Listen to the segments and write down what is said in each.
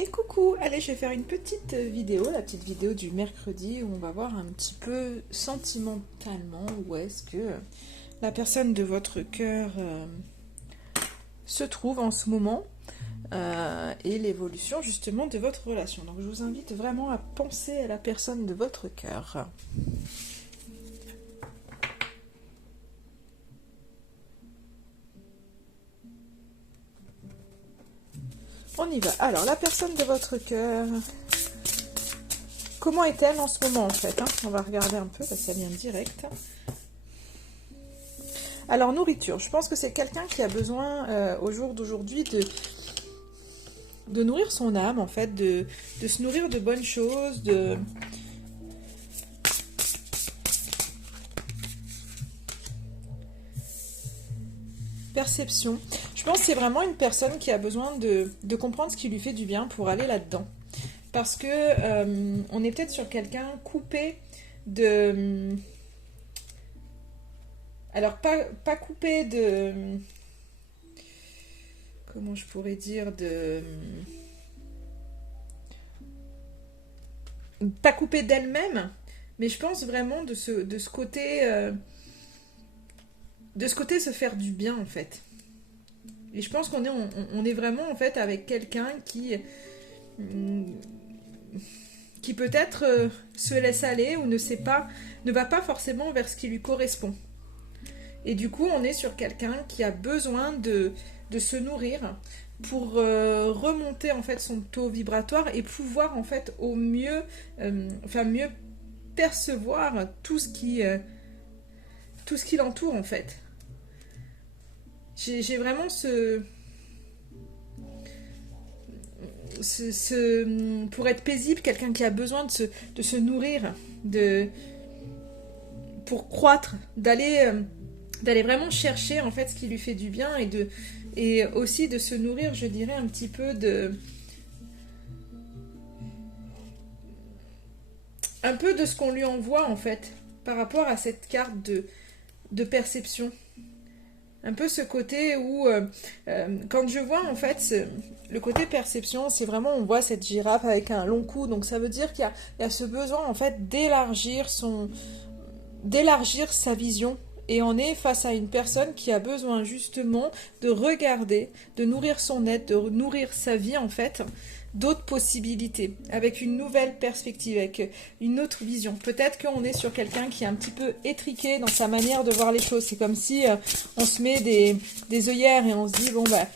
Et coucou, allez, je vais faire une petite vidéo, la petite vidéo du mercredi où on va voir un petit peu sentimentalement où est-ce que la personne de votre cœur se trouve en ce moment et l'évolution justement de votre relation. Donc je vous invite vraiment à penser à la personne de votre cœur. On y va. Alors, la personne de votre cœur, comment est-elle en ce moment en fait, hein? On va regarder un peu, parce que ça vient direct. Alors, nourriture. Je pense que c'est quelqu'un qui a besoin, au jour d'aujourd'hui, de nourrir son âme, en fait, de se nourrir de bonnes choses, de... Perception. Je pense que c'est vraiment une personne qui a besoin de comprendre ce qui lui fait du bien pour aller là-dedans. Parce que on est peut-être sur quelqu'un coupé de... Alors, pas coupé de... Comment je pourrais dire de... Pas coupé d'elle-même, mais je pense vraiment de ce côté... De ce côté, se faire du bien, en fait. Et je pense qu'on est vraiment, en fait, avec quelqu'un qui peut-être se laisse aller ou ne va pas forcément vers ce qui lui correspond. Et du coup, on est sur quelqu'un qui a besoin de se nourrir pour remonter, en fait, son taux vibratoire et pouvoir, en fait, au mieux, mieux percevoir tout ce qui l'entoure, en fait. J'ai vraiment pour être paisible, quelqu'un qui a besoin de se nourrir, pour croître, d'aller vraiment chercher en fait ce qui lui fait du bien et aussi de se nourrir, je dirais, un petit peu de ce qu'on lui envoie en fait par rapport à cette carte de perception. Un peu ce côté où, quand je vois en fait le côté perception, c'est vraiment, on voit cette girafe avec un long cou, donc ça veut dire qu'il y a ce besoin en fait d'élargir sa vision. Et on est face à une personne qui a besoin justement de regarder, de nourrir son être, de nourrir sa vie en fait, d'autres possibilités, avec une nouvelle perspective, avec une autre vision. Peut-être qu'on est sur quelqu'un qui est un petit peu étriqué dans sa manière de voir les choses. C'est comme si on se met des œillères et on se dit, bon bah,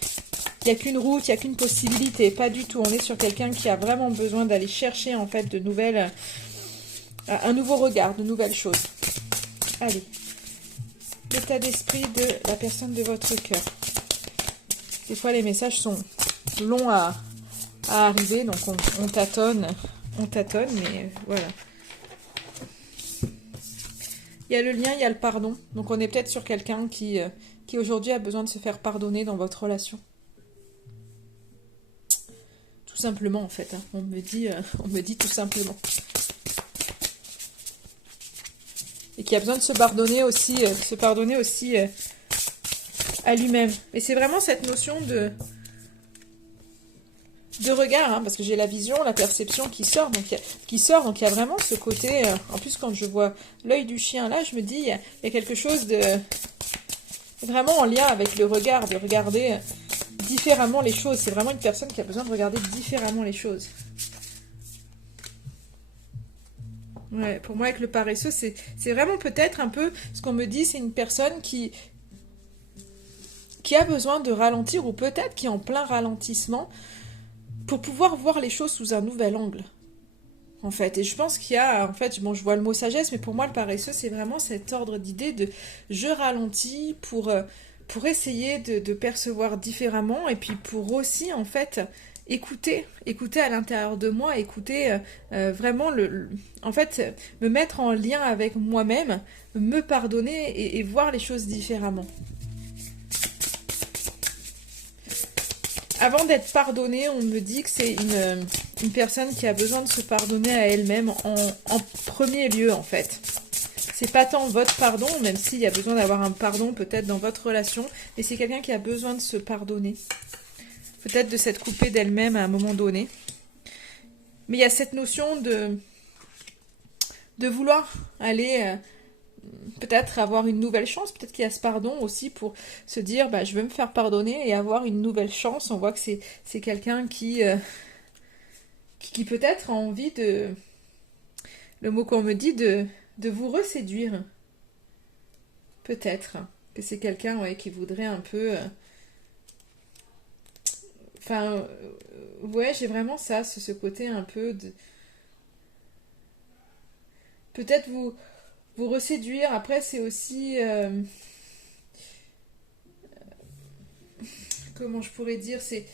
il n'y a qu'une route, il n'y a qu'une possibilité. Pas du tout. On est sur quelqu'un qui a vraiment besoin d'aller chercher en fait un nouveau regard, de nouvelles choses. Allez. L'état d'esprit de la personne de votre cœur. Des fois, les messages sont longs à arriver, donc on tâtonne, mais voilà. Il y a le lien, il y a le pardon. Donc, on est peut-être sur quelqu'un qui aujourd'hui a besoin de se faire pardonner dans votre relation. Tout simplement, en fait. Hein. On me dit tout simplement. Et qui a besoin de se pardonner aussi, à lui-même. Et c'est vraiment cette notion de regard, hein, parce que j'ai la vision, la perception qui sort, donc il y a vraiment ce côté, en plus quand je vois l'œil du chien là, je me dis, il y a quelque chose de vraiment en lien avec le regard, de regarder différemment les choses. C'est vraiment une personne qui a besoin de regarder différemment les choses. Ouais, pour moi, avec le paresseux, c'est vraiment peut-être un peu ce qu'on me dit, c'est une personne qui a besoin de ralentir, ou peut-être qui est en plein ralentissement, pour pouvoir voir les choses sous un nouvel angle, en fait. Et je pense qu'il y a, en fait, bon, je vois le mot sagesse, mais pour moi, le paresseux, c'est vraiment cet ordre d'idée de je ralentis pour essayer de percevoir différemment, et puis pour aussi, en fait... Écouter à l'intérieur de moi, écouter vraiment en fait, me mettre en lien avec moi-même, me pardonner et voir les choses différemment. Avant d'être pardonnée, on me dit que c'est une personne qui a besoin de se pardonner à elle-même en premier lieu, en fait. C'est pas tant votre pardon, même s'il y a besoin d'avoir un pardon peut-être dans votre relation, mais c'est quelqu'un qui a besoin de se pardonner. Peut-être de s'être coupée d'elle-même à un moment donné. Mais il y a cette notion de vouloir aller peut-être avoir une nouvelle chance. Peut-être qu'il y a ce pardon aussi pour se dire bah, je veux me faire pardonner et avoir une nouvelle chance. On voit que c'est quelqu'un qui peut-être a envie de... Le mot qu'on me dit de vous reséduire. Peut-être que c'est quelqu'un ouais, qui voudrait un peu... Enfin, ouais, j'ai vraiment ça, ce côté un peu de... Peut-être vous reséduire. Après, c'est aussi... comment je pourrais dire c'est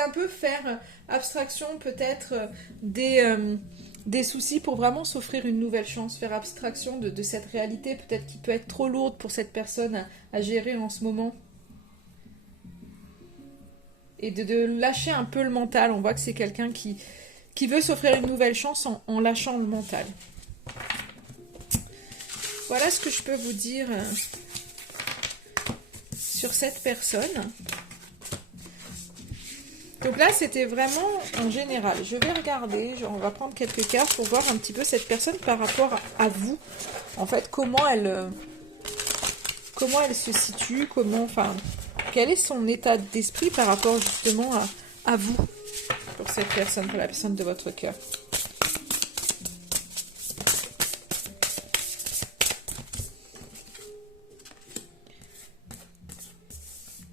un peu faire abstraction peut-être des soucis pour vraiment s'offrir une nouvelle chance, faire abstraction de cette réalité peut-être qui peut être trop lourde pour cette personne à gérer en ce moment. Et de lâcher un peu le mental. On voit que c'est quelqu'un qui veut s'offrir une nouvelle chance en lâchant le mental. Voilà ce que je peux vous dire sur cette personne. Donc là, c'était vraiment en général. Je vais regarder, on va prendre quelques cartes pour voir un petit peu cette personne par rapport à vous. En fait, comment elle se situe, enfin, quel est son état d'esprit par rapport justement à vous, pour cette personne, pour la personne de votre cœur.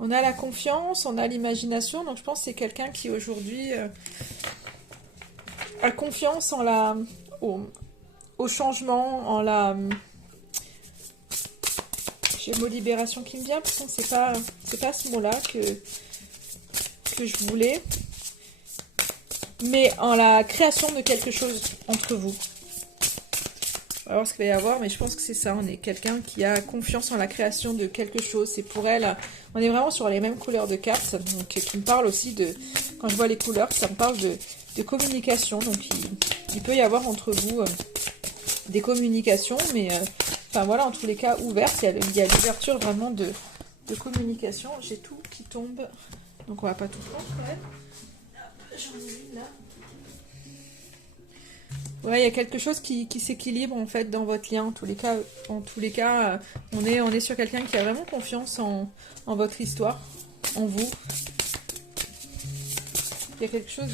On a la confiance, on a l'imagination, donc je pense que c'est quelqu'un qui aujourd'hui a confiance au changement, en la... J'ai le mot libération qui me vient, pourtant c'est pas ce mot-là que je voulais, mais en la création de quelque chose entre vous. On va voir ce qu'il va y avoir, mais je pense que c'est ça. On est quelqu'un qui a confiance en la création de quelque chose. C'est pour elle. On est vraiment sur les mêmes couleurs de cartes. Donc, qui me parle aussi de... Quand je vois les couleurs, ça me parle de communication. Donc, il peut y avoir entre vous des communications. Mais, enfin, voilà, en tous les cas, ouvertes. Il y a l'ouverture vraiment de communication. J'ai tout qui tombe. Donc, on va pas tout prendre quand même. J'en ai une là. Ouais, il y a quelque chose qui s'équilibre en fait dans votre lien. En tous les cas, on est sur quelqu'un qui a vraiment confiance en votre histoire, en vous. Il y a quelque chose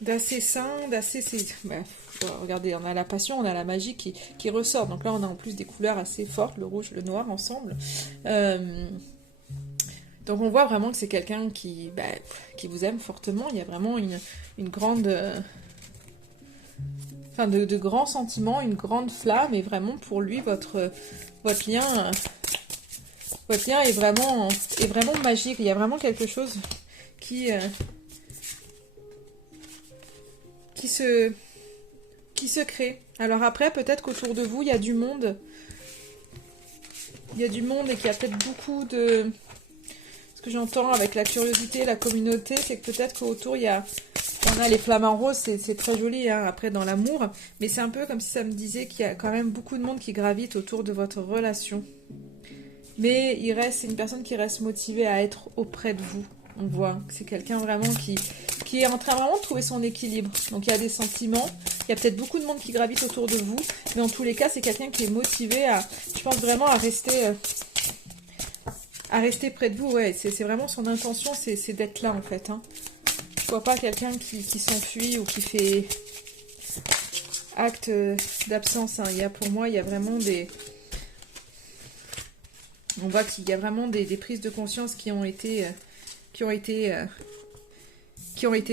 d'assez sain, regardez, on a la passion, on a la magie qui ressort. Donc là, on a en plus des couleurs assez fortes, le rouge, le noir ensemble. Donc on voit vraiment que c'est quelqu'un qui vous aime fortement. Il y a vraiment une grande... de grands sentiments, une grande flamme, et vraiment pour lui votre lien est vraiment magique. Il y a vraiment quelque chose qui se crée. Alors après, peut-être qu'autour de vous, il y a du monde. Il y a du monde et qu'il y a peut-être beaucoup de... Ce que j'entends avec la curiosité, la communauté, c'est que peut-être qu'autour, on a les flamants roses, c'est très joli hein, après dans l'amour, mais c'est un peu comme si ça me disait qu'il y a quand même beaucoup de monde qui gravite autour de votre relation. Mais c'est une personne qui reste motivée à être auprès de vous. On voit que c'est quelqu'un vraiment qui est en train vraiment de trouver son équilibre. Donc il y a des sentiments, il y a peut-être beaucoup de monde qui gravite autour de vous, mais en tous les cas, c'est quelqu'un qui est motivé je pense vraiment à rester près de vous. Ouais, c'est vraiment son intention, c'est d'être là en fait. Hein. Je vois pas quelqu'un qui s'enfuit ou qui fait acte d'absence. Hein. Pour moi, il y a vraiment on voit qu'il y a vraiment des prises de conscience qui ont été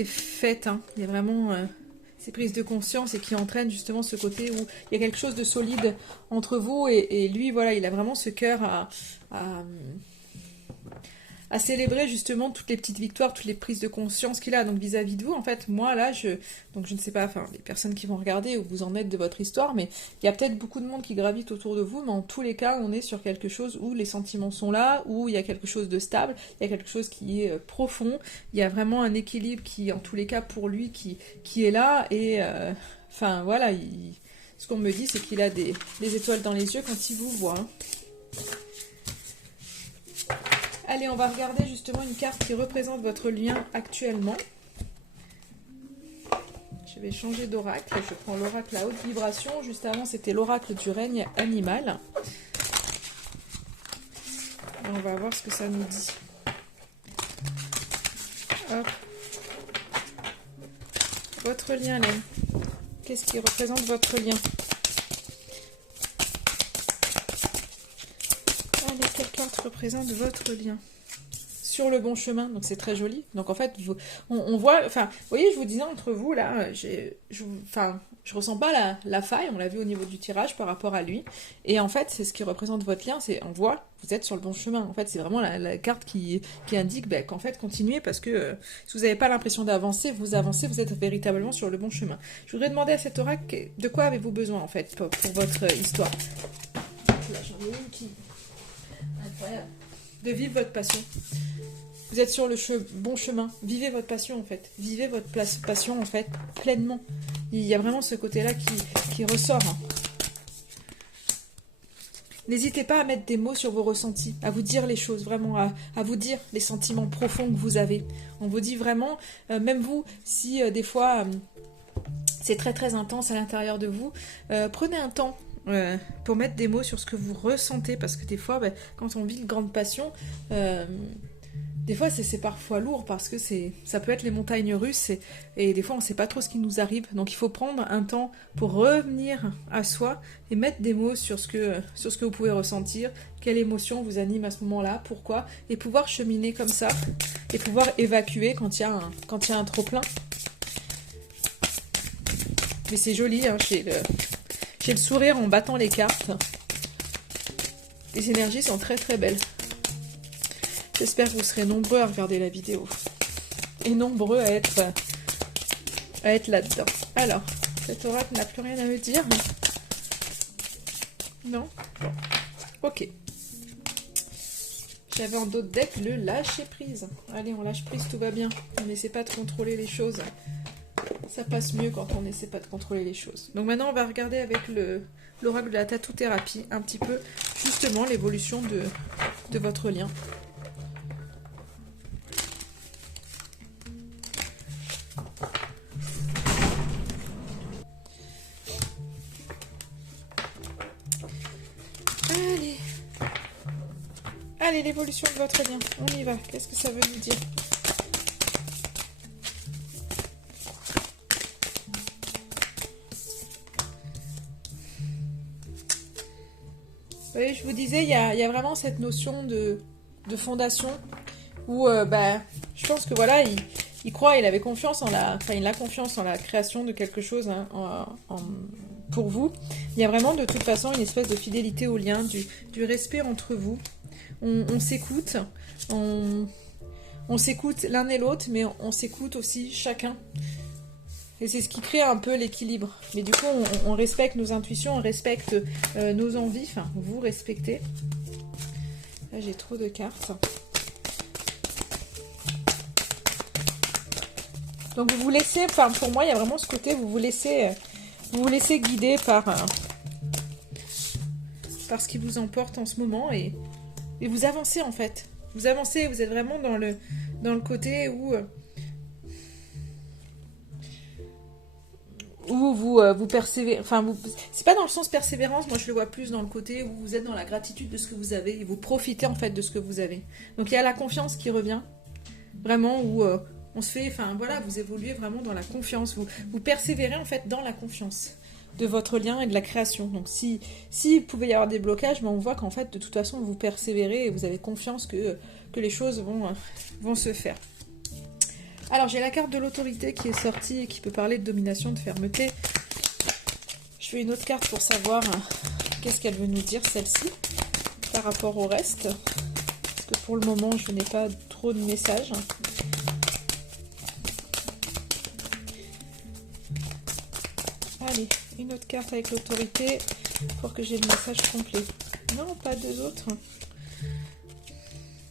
faites. Hein. Il y a vraiment ces prises de conscience et qui entraînent justement ce côté où il y a quelque chose de solide entre vous et lui, voilà, il a vraiment ce cœur à célébrer justement toutes les petites victoires, toutes les prises de conscience qu'il a. Donc vis-à-vis de vous, en fait, moi là, je ne sais pas, enfin les personnes qui vont regarder où vous en êtes de votre histoire, mais il y a peut-être beaucoup de monde qui gravite autour de vous, mais en tous les cas, on est sur quelque chose où les sentiments sont là, où il y a quelque chose de stable, il y a quelque chose qui est profond, il y a vraiment un équilibre qui, en tous les cas, pour lui, qui est là, et enfin voilà, ce qu'on me dit, c'est qu'il a des étoiles dans les yeux quand il vous voit. Hein. Allez, on va regarder justement une carte qui représente votre lien actuellement. Je vais changer d'oracle. Je prends l'oracle à haute vibration. Juste avant, c'était l'oracle du règne animal. Et on va voir ce que ça nous dit. Hop. Votre lien, Laine. Qu'est-ce qui représente votre lien? Allez, quelle carte représente votre lien? Sur le bon chemin, donc c'est très joli. Donc en fait, on voit, enfin, vous voyez, je vous disais entre vous, là, je ressens pas la faille, on l'a vu au niveau du tirage par rapport à lui. Et en fait, c'est ce qui représente votre lien, c'est, on voit, vous êtes sur le bon chemin. En fait, c'est vraiment la carte qui indique qu'en fait, continuez, parce que si vous n'avez pas l'impression d'avancer, vous avancez, vous êtes véritablement sur le bon chemin. Je voudrais demander à cet oracle, de quoi avez-vous besoin, en fait, pour votre histoire? Là, j'en ai une qui... Incroyable. De vivre votre passion. Vous êtes sur le bon chemin. Vivez votre passion, en fait. Vivez votre passion, en fait, pleinement. Il y a vraiment ce côté-là qui ressort. Hein. N'hésitez pas à mettre des mots sur vos ressentis, à vous dire les choses, vraiment, à vous dire les sentiments profonds que vous avez. On vous dit vraiment, même vous, si des fois c'est très très intense à l'intérieur de vous, prenez un temps pour mettre des mots sur ce que vous ressentez, parce que des fois, quand on vit une grande passion, des fois c'est parfois lourd, parce que ça peut être les montagnes russes, et des fois on ne sait pas trop ce qui nous arrive, donc il faut prendre un temps pour revenir à soi et mettre des mots sur ce que vous pouvez ressentir, quelle émotion vous anime à ce moment-là, pourquoi, et pouvoir cheminer comme ça, et pouvoir évacuer quand il y a un trop-plein. Mais c'est joli, hein, j'ai le sourire en battant les cartes. Les énergies sont très très belles. J'espère que vous serez nombreux à regarder la vidéo. Et nombreux à être là-dedans. Alors, cet oracle n'a plus rien à me dire. Non? Bon. Ok. J'avais en d'autres decks le lâcher prise. Allez, on lâche prise, tout va bien. On n'essaie pas de contrôler les choses. Ça passe mieux quand on n'essaie pas de contrôler les choses. Donc maintenant, on va regarder avec l'oracle de la tatou-thérapie un petit peu, justement, l'évolution de votre lien. Allez, l'évolution de votre lien. On y va. Qu'est-ce que ça veut nous dire? Oui, je vous disais, il y a vraiment cette notion de fondation où je pense que voilà, il croit, il avait confiance il a confiance en la création de quelque chose hein, pour vous. Il y a vraiment de toute façon une espèce de fidélité au lien, du respect entre vous. On s'écoute, on s'écoute l'un et l'autre, mais on s'écoute aussi chacun. Et c'est ce qui crée un peu l'équilibre. Mais du coup, on respecte nos intuitions, on respecte nos envies. Enfin, vous respectez. Là, j'ai trop de cartes. Donc, vous vous laissez... Enfin, pour moi, il y a vraiment ce côté, vous vous laissez guider par ce qui vous emporte en ce moment. Et vous avancez, en fait. Vous avancez, vous êtes vraiment dans le côté où vous persévérez, enfin, c'est pas dans le sens persévérance, moi je le vois plus dans le côté où vous êtes dans la gratitude de ce que vous avez et vous profitez en fait de ce que vous avez. Donc il y a la confiance qui revient, vraiment où on se fait, enfin voilà, vous évoluez vraiment dans la confiance, vous persévérez en fait dans la confiance de votre lien et de la création. Donc si il pouvait y avoir des blocages, on voit qu'en fait de toute façon vous persévérez et vous avez confiance que les choses vont se faire. Alors, j'ai la carte de l'autorité qui est sortie et qui peut parler de domination, de fermeté. Je fais une autre carte pour savoir qu'est-ce qu'elle veut nous dire, celle-ci, par rapport au reste. Parce que pour le moment, je n'ai pas trop de messages. Allez, une autre carte avec l'autorité pour que j'ai le message complet. Non, pas deux autres.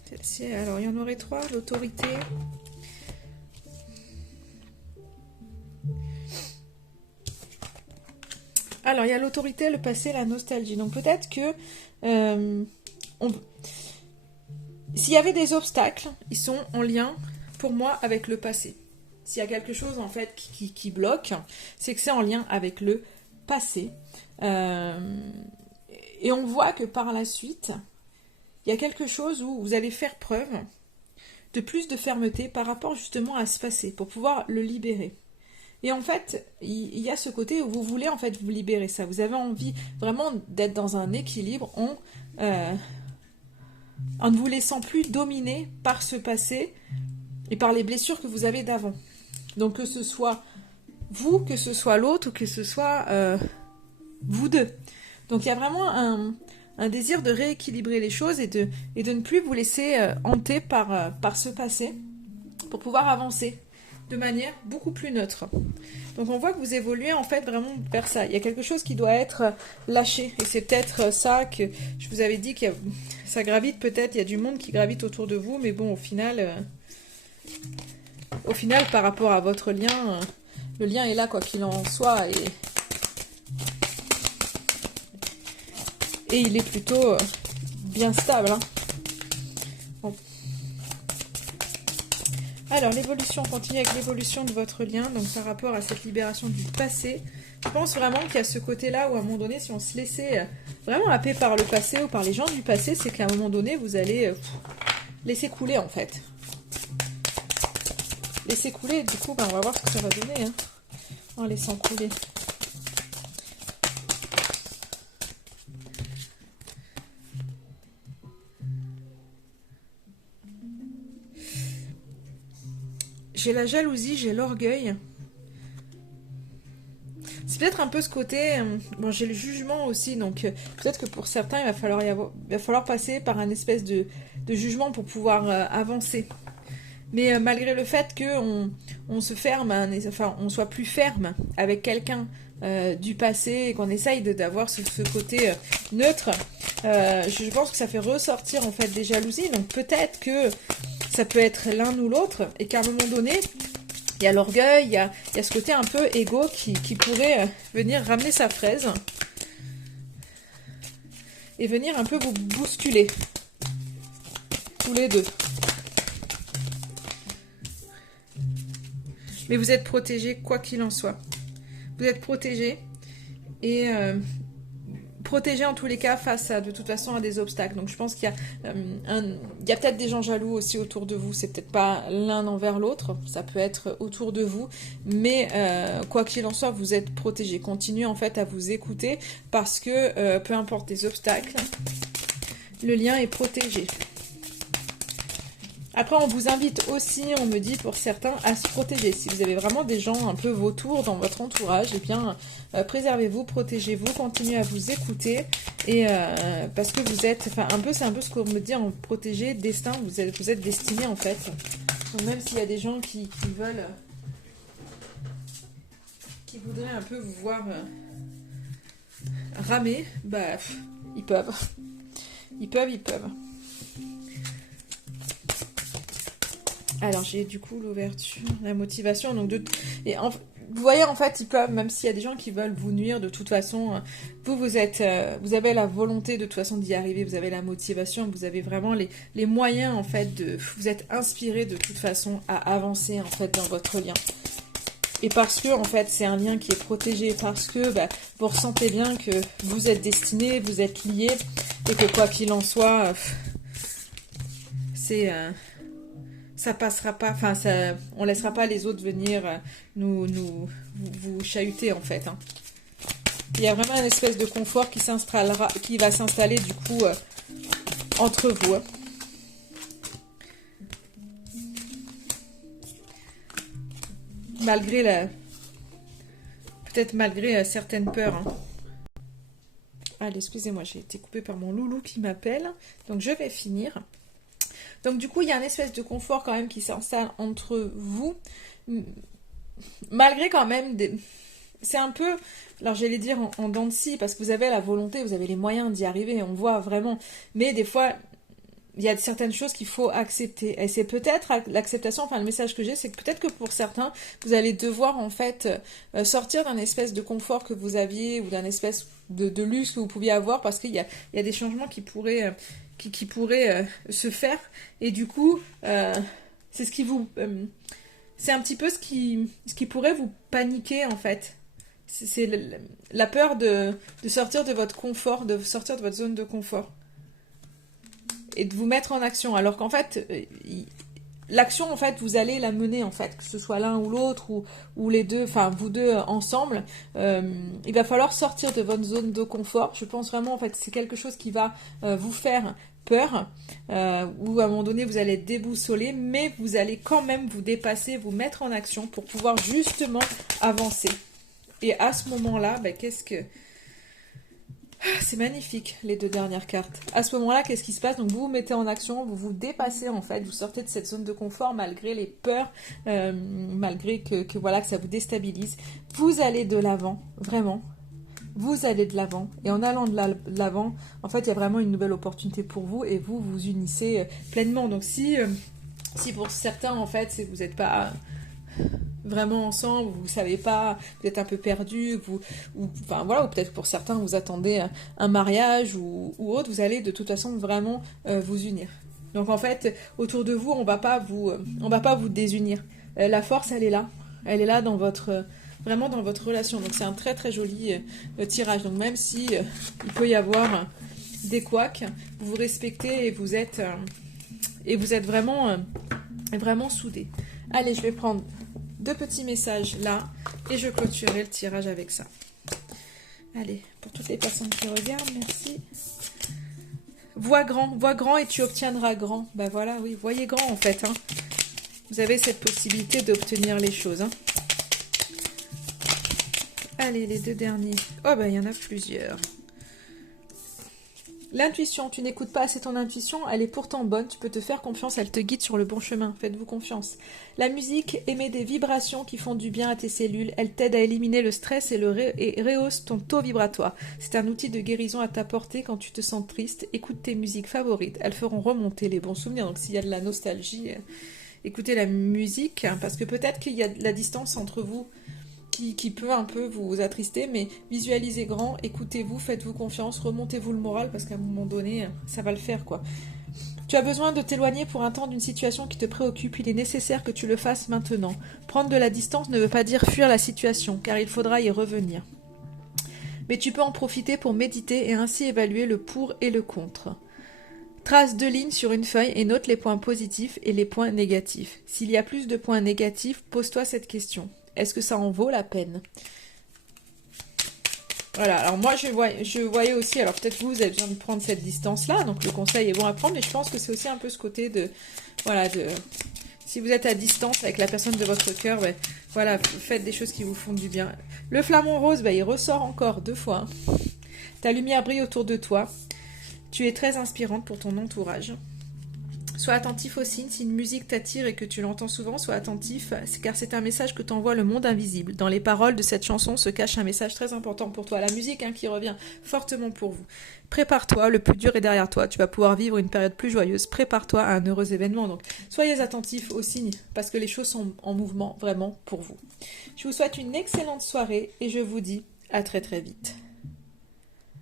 Celle-ci, alors il y en aurait trois, l'autorité... Alors, il y a l'autorité, le passé, la nostalgie. Donc, peut-être que s'il y avait des obstacles, ils sont en lien, pour moi, avec le passé. s'il y a quelque chose en fait qui bloque, c'est que c'est en lien avec le passé. Et on voit que par la suite, il y a quelque chose où vous allez faire preuve de plus de fermeté par rapport justement à ce passé, pour pouvoir le libérer. Et en fait, il y a ce côté où vous voulez en fait vous libérer ça. Vous avez envie vraiment d'être dans un équilibre en ne vous laissant plus dominer par ce passé et par les blessures que vous avez d'avant. Donc que ce soit vous, que ce soit l'autre, ou que ce soit vous deux. Donc il y a vraiment un désir de rééquilibrer les choses et de ne plus vous laisser hanter par ce passé pour pouvoir avancer de manière beaucoup plus neutre. Donc on voit que vous évoluez en fait vraiment vers ça. Il y a quelque chose qui doit être lâché. Et c'est peut-être ça que je vous avais dit, ça gravite peut-être, il y a du monde qui gravite autour de vous, mais bon, au final, par rapport à votre lien, le lien est là quoi qu'il en soit. Et il est plutôt bien stable. Hein. Bon. Alors, l'évolution, on continue avec l'évolution de votre lien. Donc, par rapport à cette libération du passé, je pense vraiment qu'il y a ce côté-là où, à un moment donné, si on se laissait vraiment happer par le passé ou par les gens du passé, c'est qu'à un moment donné, vous allez laisser couler, en fait. Laisser couler, du coup, on va voir ce que ça va donner, hein, en laissant couler. J'ai la jalousie, j'ai l'orgueil. C'est peut-être un peu ce côté... bon, j'ai le jugement aussi, donc peut-être que pour certains, il va falloir passer par un espèce de jugement pour pouvoir avancer. Mais malgré le fait qu'on se ferme, on soit plus ferme avec quelqu'un du passé et qu'on essaye d'avoir ce côté neutre, je pense que ça fait ressortir en fait des jalousies. Donc peut-être que ça peut être l'un ou l'autre, et qu'à un moment donné, il y a l'orgueil, il y a ce côté un peu égo qui pourrait venir ramener sa fraise et venir un peu vous bousculer, tous les deux. Mais vous êtes protégés quoi qu'il en soit. Vous êtes protégés et protégés en tous les cas face à, de toute façon, à des obstacles. Donc je pense qu'il y a peut-être des gens jaloux aussi autour de vous. C'est peut-être pas l'un envers l'autre, ça peut être autour de vous. Mais quoi qu'il en soit, vous êtes protégés. Continuez en fait à vous écouter parce que peu importe les obstacles, le lien est protégé. Après, on vous invite aussi, on me dit pour certains, à se protéger. Si vous avez vraiment des gens un peu vautours dans votre entourage, eh bien, préservez-vous, protégez-vous, continuez à vous écouter. Et parce que vous êtes, c'est un peu ce qu'on me dit en protéger, destin, vous êtes destiné en fait. Donc même s'il y a des gens qui veulent, qui voudraient un peu vous voir ramer, bah, ils peuvent. Ils peuvent. Alors j'ai du coup l'ouverture, la motivation, donc vous voyez en fait ils peuvent, même s'il y a des gens qui veulent vous nuire, de toute façon, vous avez la volonté de toute façon d'y arriver, vous avez la motivation, vous avez vraiment les moyens en fait vous êtes inspiré de toute façon à avancer en fait dans votre lien. Et parce que en fait c'est un lien qui est protégé, parce que vous ressentez bien que vous êtes destinés, vous êtes liés, et que quoi qu'il en soit, ça passera pas, on laissera pas les autres venir vous chahuter en fait. Hein. Il y a vraiment une espèce de confort qui va s'installer du coup entre vous. Hein. Peut-être malgré certaines peurs. Hein. Allez, excusez-moi, j'ai été coupée par mon loulou qui m'appelle, donc je vais finir. Donc du coup, il y a une espèce de confort quand même qui s'installe entre vous, malgré quand même c'est un peu, alors j'allais dire en dents de scie, parce que vous avez la volonté, vous avez les moyens d'y arriver, on voit vraiment, mais des fois, il y a certaines choses qu'il faut accepter, et c'est peut-être l'acceptation, le message que j'ai, c'est que peut-être que pour certains, vous allez devoir en fait sortir d'un espèce de confort que vous aviez, ou d'un espèce de luxe que vous pouviez avoir, parce qu'il y a des changements qui pourraient... qui pourrait se faire, et du coup c'est ce qui vous c'est un petit peu ce qui pourrait vous paniquer en fait. C'est la peur de sortir de votre confort, de sortir de votre zone de confort et de vous mettre en action. Alors qu'en fait, l'action, en fait, vous allez la mener, en fait, que ce soit l'un ou l'autre, ou les deux, enfin, vous deux ensemble. Il va falloir sortir de votre zone de confort. Je pense vraiment, en fait, c'est quelque chose qui va vous faire peur, ou à un moment donné, vous allez être déboussolé, mais vous allez quand même vous dépasser, vous mettre en action pour pouvoir justement avancer. Et à ce moment-là, ben, c'est magnifique, les deux dernières cartes. À ce moment-là, qu'est-ce qui se passe? Donc, vous vous mettez en action, vous vous dépassez, en fait. Vous sortez de cette zone de confort malgré les peurs, malgré que voilà, que ça vous déstabilise. Vous allez de l'avant, vraiment. Vous allez de l'avant. Et en allant de l'avant, en fait, il y a vraiment une nouvelle opportunité pour vous et vous vous unissez pleinement. Donc, si pour certains, en fait, vous n'êtes pas vraiment ensemble, vous savez pas, vous êtes un peu perdu, enfin voilà, ou peut-être pour certains vous attendez un mariage ou autre, vous allez de toute façon vraiment vous unir. Donc en fait, autour de vous, on va pas vous désunir. La force, elle est là dans vraiment dans votre relation. Donc c'est un très très joli tirage. Donc même si il peut y avoir des couacs, vous vous respectez et vous êtes vraiment soudés. Allez, je vais prendre 2 petits messages là et je clôturerai le tirage avec ça. Allez, pour toutes les personnes qui regardent, merci. Vois grand et tu obtiendras grand. Bah voilà, oui, voyez grand en fait. Hein. Vous avez cette possibilité d'obtenir les choses. Hein. Allez, les 2 derniers. Oh bah il y en a plusieurs. L'intuition, tu n'écoutes pas assez ton intuition, elle est pourtant bonne, tu peux te faire confiance, elle te guide sur le bon chemin, faites-vous confiance. La musique émet des vibrations qui font du bien à tes cellules, elle t'aide à éliminer le stress et rehausse ton taux vibratoire. C'est un outil de guérison à ta portée quand tu te sens triste, écoute tes musiques favorites, elles feront remonter les bons souvenirs, donc s'il y a de la nostalgie, écoutez la musique, hein, parce que peut-être qu'il y a de la distance entre vous, qui peut un peu vous attrister, mais visualisez grand, écoutez-vous, faites-vous confiance, remontez-vous le moral, parce qu'à un moment donné, ça va le faire, quoi. Tu as besoin de t'éloigner pour un temps d'une situation qui te préoccupe, il est nécessaire que tu le fasses maintenant. Prendre de la distance ne veut pas dire fuir la situation, car il faudra y revenir. Mais tu peux en profiter pour méditer et ainsi évaluer le pour et le contre. Trace 2 lignes sur une feuille et note les points positifs et les points négatifs. S'il y a plus de points négatifs, pose-toi cette question. Est-ce que ça en vaut la peine? Voilà, alors moi je voyais aussi, alors peut-être vous avez besoin de prendre cette distance-là, donc le conseil est bon à prendre, mais je pense que c'est aussi un peu ce côté si vous êtes à distance avec la personne de votre cœur, ben, voilà, faites des choses qui vous font du bien. Le flamant rose, ben, il ressort encore 2 fois. Ta lumière brille autour de toi. Tu es très inspirante pour ton entourage. Sois attentif aux signes, si une musique t'attire et que tu l'entends souvent, sois attentif, car c'est un message que t'envoie le monde invisible. Dans les paroles de cette chanson se cache un message très important pour toi. La musique qui revient fortement pour vous. Prépare-toi, le plus dur est derrière toi. Tu vas pouvoir vivre une période plus joyeuse. Prépare-toi à un heureux événement. Donc, soyez attentifs aux signes, parce que les choses sont en mouvement vraiment pour vous. Je vous souhaite une excellente soirée et je vous dis à très très vite.